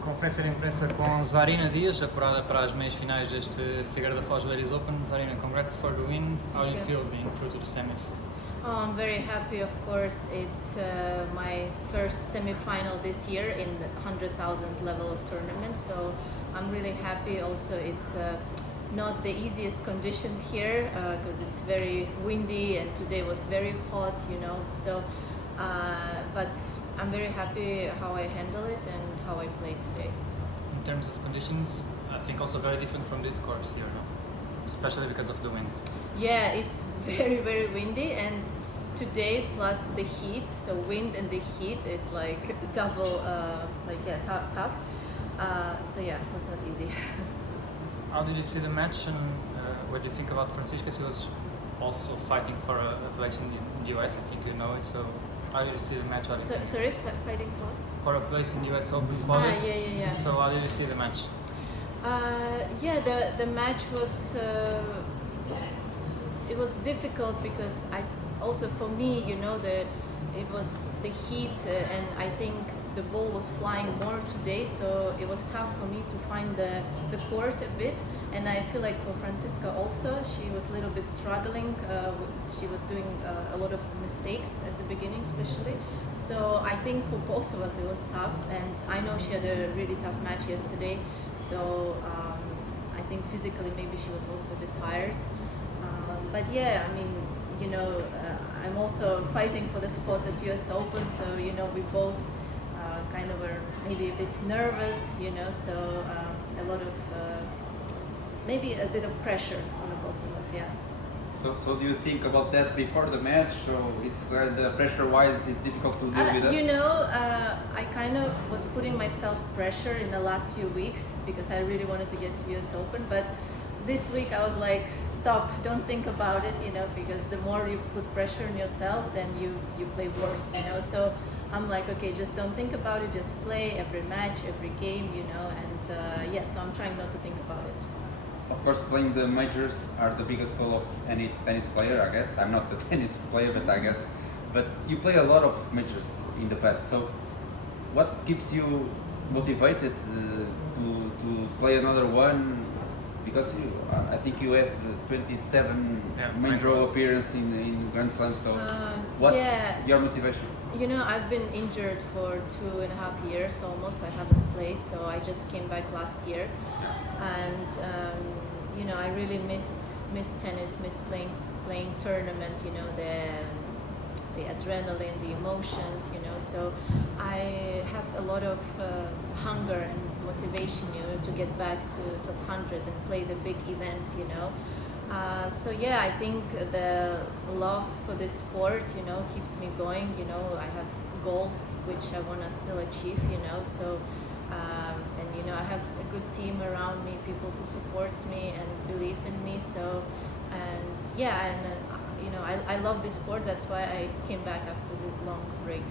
Conferência de imprensa com Zarina Diyas, apurada para as meias finais deste Figueira da Foz Ladies Open. Zarina, congrats for the win. How do you feel being through to the semis? Oh, I'm very happy, of course. It's my first semi-final this year in the 100,000 level of tournament, so I'm really happy. Also, it's not the easiest conditions here because it's very windy and today was very hot, so but I'm very happy how I handle it and how I played today. In terms of conditions, I think also very different from this course here, no? Especially because of the wind. Yeah, it's very, very windy, and today plus the heat, so wind and the heat is like double, tough. So yeah, it was not easy. How did you see the match, and what do you think about Francisca? She was also fighting for a place in the US, I think you know it, so how did you see the match? Sorry, fighting for? For a place in the US Open qualies. Yeah. So how did you see the match? The match was it was difficult because also for me, it was the heat and I think the ball was flying more today, so it was tough for me to find the court a bit, and I feel like for Francisca also, she was a little bit struggling. She was doing a lot of mistakes at the beginning especially, so I think for both of us it was tough, and I know she had a really tough match yesterday, so I think physically maybe she was also a bit tired, but yeah, I mean, I'm also fighting for the spot at US Open, so we both kind of were maybe a bit nervous, so a lot of maybe a bit of pressure on both of us, yeah. So do you think about that before the match? So it's the pressure-wise, it's difficult to deal with that? I kind of was putting myself pressure in the last few weeks because I really wanted to get to US Open, but this week I was like, stop, don't think about it, because the more you put pressure on yourself, then you play worse, so I'm like, okay, just don't think about it, just play every match, every game, and so I'm trying not to think about it. Of course, playing the majors are the biggest goal of any tennis player, I guess. I'm not a tennis player, but I guess. But you play a lot of majors in the past, so what keeps you motivated to play another one? Because I think you have 27 main draw appearance in Grand Slam, so what's your motivation? I've been injured for 2.5 years almost. I haven't played, so I just came back last year, and I really missed tennis, missed playing tournaments. The adrenaline, the emotions. So I have a lot of hunger and motivation, to get back to top 100 and play the big events. So yeah, I think the love for this sport, keeps me going. I have goals which I want to still achieve. So and I have a good team around me, people who supports me and believe in me. So I love this sport. That's why I came back after the long break.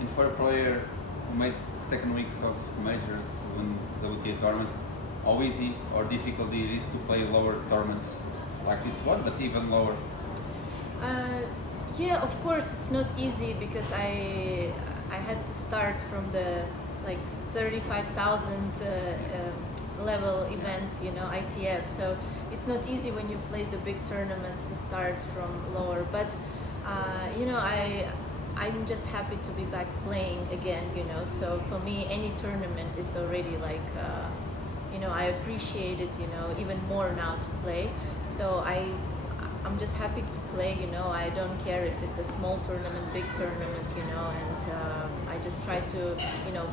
And for a player who made second weeks of majors win the WTA tournament, how easy or difficult it is to play lower tournaments like this one, but even lower? Yeah, of course it's not easy because I had to start from the 35,000 level event, ITF. So it's not easy when you play the big tournaments to start from lower. But I'm just happy to be back playing again. So for me, any tournament is already like. I appreciate it, even more now to play. So I'm just happy to play, I don't care if it's a small tournament, big tournament, and I just try to,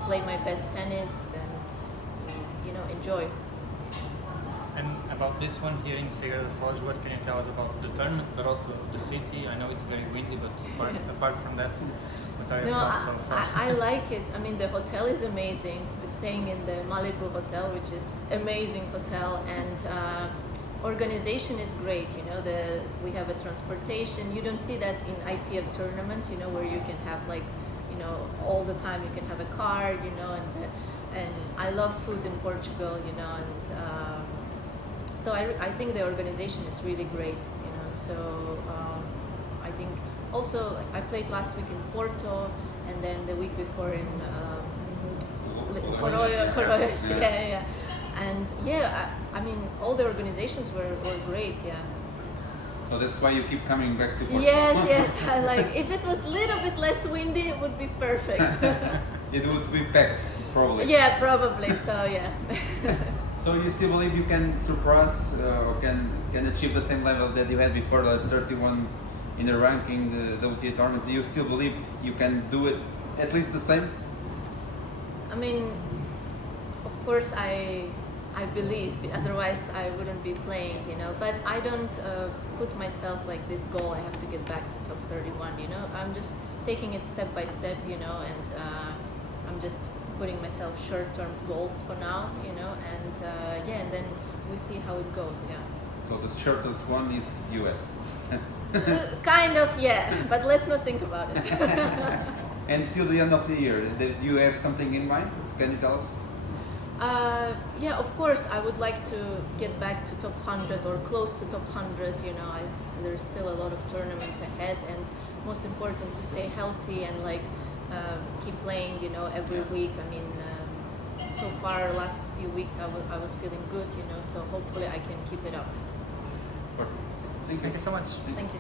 play my best tennis and, enjoy. And about this one here in Figueira da Foz, what can you tell us about the tournament, but also the city? I know it's very windy, but apart from that, what are your thoughts so far? I like it. I mean, the hotel is amazing. We're staying in the Malibu Hotel, which is amazing hotel, and organization is great. We have a transportation. You don't see that in ITF tournaments, where you can have all the time you can have a car, and I love food in Portugal, and so I think the organization is really great, so I think also I played last week in Porto and then the week before in Croatia, yeah. And yeah, I mean, all the organizations were great, yeah. So that's why you keep coming back to Portugal. Yes, I like. If it was a little bit less windy, it would be perfect. It would be packed, probably. Yeah, probably. So yeah. So you still believe you can surpass or can achieve the same level that you had before, the 31 in the ranking, the WTA tournament? Do you still believe you can do it at least the same? I mean, of course, I believe. Otherwise, I wouldn't be playing, you know. But I don't put myself like this goal. I have to get back to top 31. You know, I'm just taking it step by step. You know, and I'm just putting myself short-term goals for now. You know, and yeah, and then we see how it goes. Yeah. So the shortest one is US. Kind of, yeah. But let's not think about it. And till the end of the year, do you have something in mind? Can you tell us? Yeah, of course, I would like to get back to top 100 or close to top 100. You know, there's still a lot of tournaments ahead, and most important to stay healthy and like keep playing. You know, every week. I mean, so far last few weeks I was feeling good. You know, so hopefully I can keep it up. Perfect. Thank you so much. Thank you.